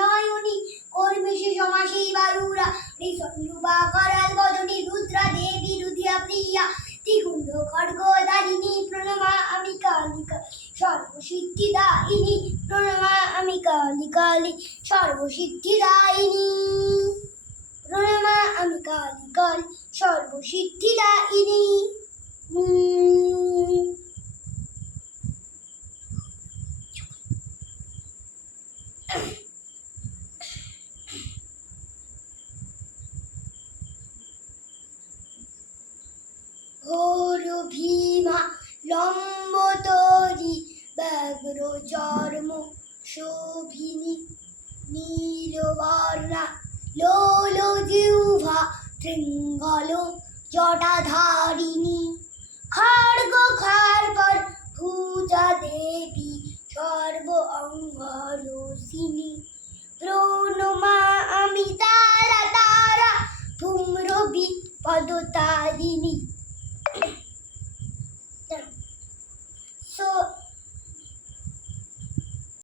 নয়নী কর্মিষী সমাসী বারুরা ঋষণ্ডুবা করাল বদনী রুদ্রা দেবী রুধিয়া প্রিয়া ত্রিগুণ্ড খড়গধারিণী প্রণমা আমি কালী সর্বসিদ্ধিদায়িনী প্রণমা আমি কালী কালী সর্বসিদ্ধিদায়িনী প্রণমা আমি কালী কালী সর্বসিদ্ধিদায়িনী। ঘোর ভীমা লম্বতরি ব্যগ্র চর্ম শোভিনী নীলবর্ণা লোল জিহ্বা শৃঙ্গল জটাধারিণী খড়গ খারকর ভুজা দেবী সর্ব অঙ্গরসিনী প্রণমা আমি তারা তারা ধূম্রবী পদতারিণী।